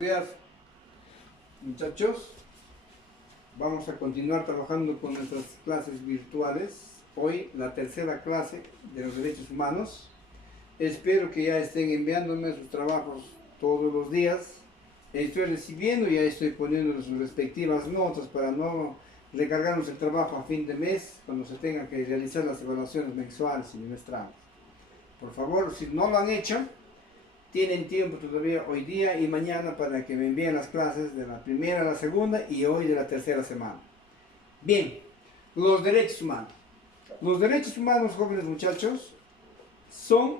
Buenos días, muchachos. Vamos a continuar trabajando con nuestras clases virtuales. Hoy la tercera clase de los derechos humanos. Espero que ya estén enviándome sus trabajos todos los días. Estoy recibiendo y ya estoy poniendo sus respectivas notas para no recargarnos el trabajo a fin de mes cuando se tenga que realizar las evaluaciones mensuales y bimestrales. Por favor, si no lo han hecho, tienen tiempo todavía hoy día y mañana para que me envíen las clases de la primera a la segunda y hoy de la tercera semana. Bien, los derechos humanos. Los derechos humanos, jóvenes muchachos, son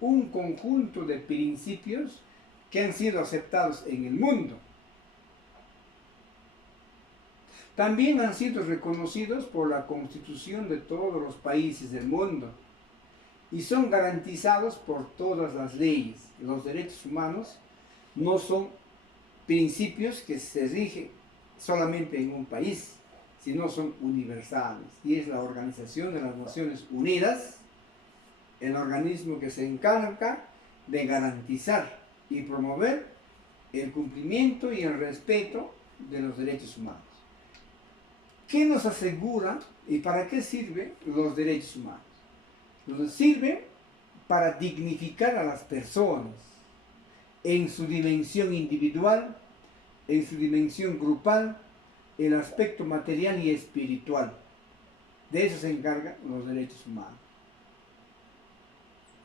un conjunto de principios que han sido aceptados en el mundo. También han sido reconocidos por la Constitución de todos los países del mundo y son garantizados por todas las leyes. Los derechos humanos no son principios que se rigen solamente en un país, sino son universales. Y es la Organización de las Naciones Unidas el organismo que se encarga de garantizar y promover el cumplimiento y el respeto de los derechos humanos. ¿Qué nos asegura y para qué sirven los derechos humanos? Nos sirve para dignificar a las personas en su dimensión individual, en su dimensión grupal, el aspecto material y espiritual. De eso se encargan los derechos humanos.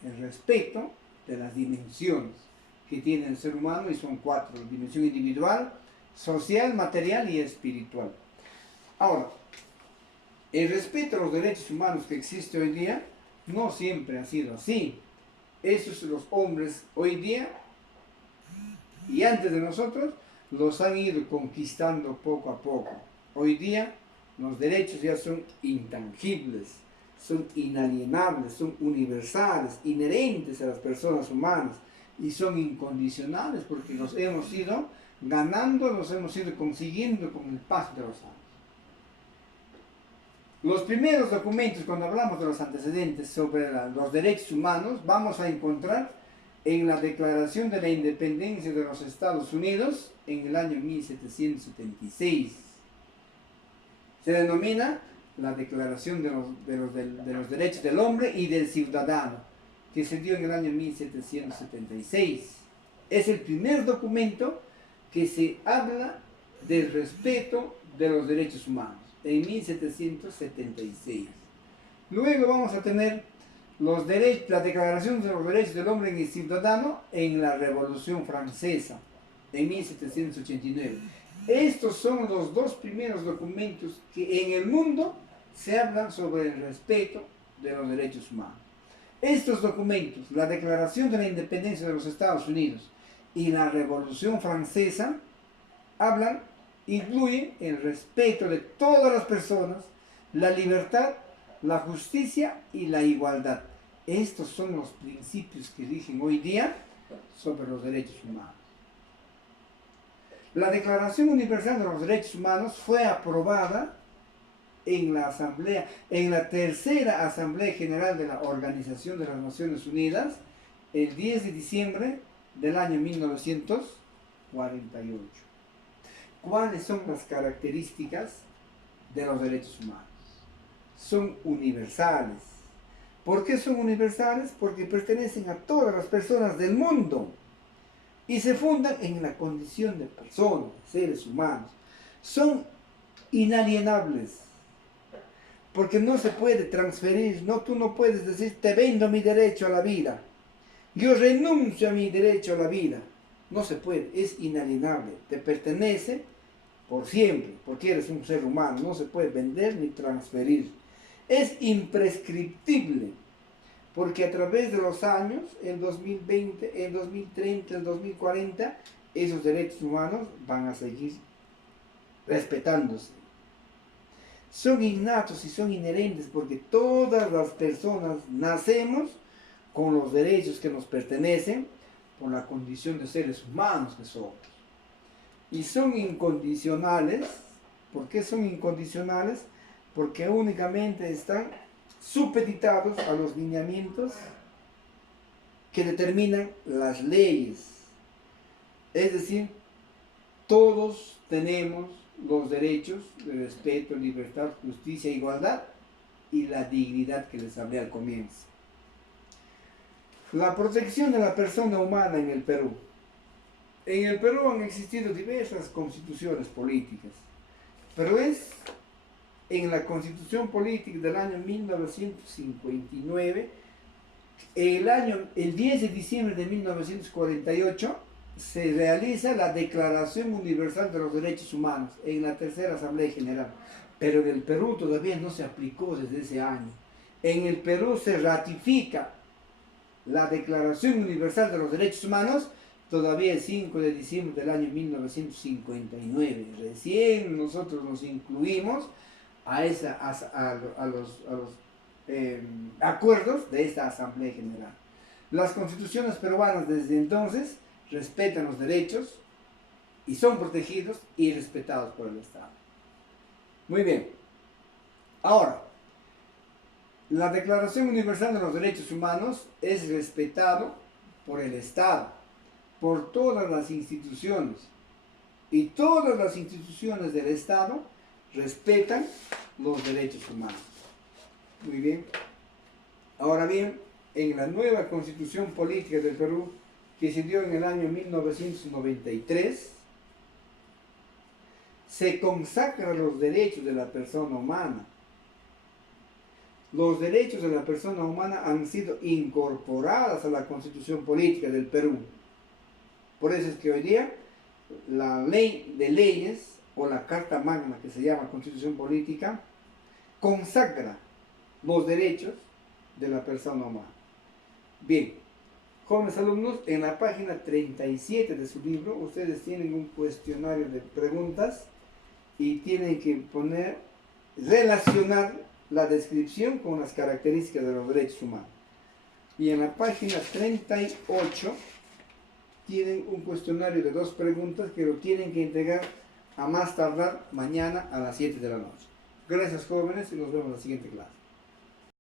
El respeto de las dimensiones que tiene el ser humano, y son cuatro: dimensión individual, social, material y espiritual. Ahora, el respeto a los derechos humanos que existe hoy día no siempre ha sido así. Esos los hombres hoy día y antes de nosotros los han ido conquistando poco a poco. Hoy día los derechos ya son intangibles, son inalienables, son universales, inherentes a las personas humanas y son incondicionales porque los hemos ido ganando, los hemos ido consiguiendo con el paso de los años. Los primeros documentos, cuando hablamos de los antecedentes sobre los derechos humanos, vamos a encontrar en la Declaración de la Independencia de los Estados Unidos en el año 1776. Se denomina la Declaración de los Derechos del Hombre y del Ciudadano, que se dio en el año 1776. Es el primer documento que se habla del respeto de los derechos humanos, en 1776. Luego vamos a tener la Declaración de los Derechos del Hombre y el Ciudadano en la Revolución Francesa, en 1789. Estos son los dos primeros documentos que en el mundo se hablan sobre el respeto de los derechos humanos. Estos documentos, la Declaración de la Independencia de los Estados Unidos y la Revolución Francesa, incluyen el respeto de todas las personas, la libertad, la justicia y la igualdad. Estos son los principios que rigen hoy día sobre los derechos humanos. La Declaración Universal de los Derechos Humanos fue aprobada en la tercera Asamblea General de la Organización de las Naciones Unidas el 10 de diciembre del año 1948. ¿Cuáles son las características de los derechos humanos? Son universales. ¿Por qué son universales? Porque pertenecen a todas las personas del mundo y se fundan en la condición de personas, seres humanos. Son inalienables, porque no se puede transferir. Tú no puedes decir: te vendo mi derecho a la vida, yo renuncio a mi derecho a la vida. No se puede, es inalienable, te pertenece por siempre, porque eres un ser humano, no se puede vender ni transferir. Es imprescriptible, porque a través de los años, el 2020, el 2030, el 2040, esos derechos humanos van a seguir respetándose. Son innatos y son inherentes, porque todas las personas nacemos con los derechos que nos pertenecen por la condición de seres humanos que somos. Y son incondicionales. ¿Por qué son incondicionales? Porque únicamente están supeditados a los lineamientos que determinan las leyes. Es decir, todos tenemos los derechos de respeto, libertad, justicia, igualdad y la dignidad que les hablé al comienzo. La protección de la persona humana en el Perú. En el Perú han existido diversas constituciones políticas, pero es en la Constitución Política del año 1959, el 10 de diciembre de 1948, se realiza la Declaración Universal de los Derechos Humanos en la Tercera Asamblea General, pero en el Perú todavía no se aplicó desde ese año. En el Perú se ratifica la Declaración Universal de los Derechos Humanos todavía el 5 de diciembre del año 1959. Recién nosotros nos incluimos a los acuerdos de esta Asamblea General. Las constituciones peruanas desde entonces respetan los derechos y son protegidos y respetados por el Estado. Muy bien. Ahora, la Declaración Universal de los Derechos Humanos es respetado por el Estado, por todas las instituciones, y todas las instituciones del Estado respetan los derechos humanos. Muy bien. Ahora bien, en la nueva Constitución Política del Perú, que se dio en el año 1993, se consagran los derechos de la persona humana. Los derechos de la persona humana han sido incorporados a la Constitución Política del Perú. Por eso es que hoy día la ley de leyes o la Carta Magna, que se llama Constitución Política, consagra los derechos de la persona humana. Bien, jóvenes alumnos, en la página 37 de su libro, ustedes tienen un cuestionario de preguntas y tienen que relacionar la descripción con las características de los derechos humanos. Y en la página 38 tienen un cuestionario de 2 preguntas que lo tienen que entregar a más tardar mañana a las 7 de la noche. Gracias, jóvenes, y nos vemos en la siguiente clase.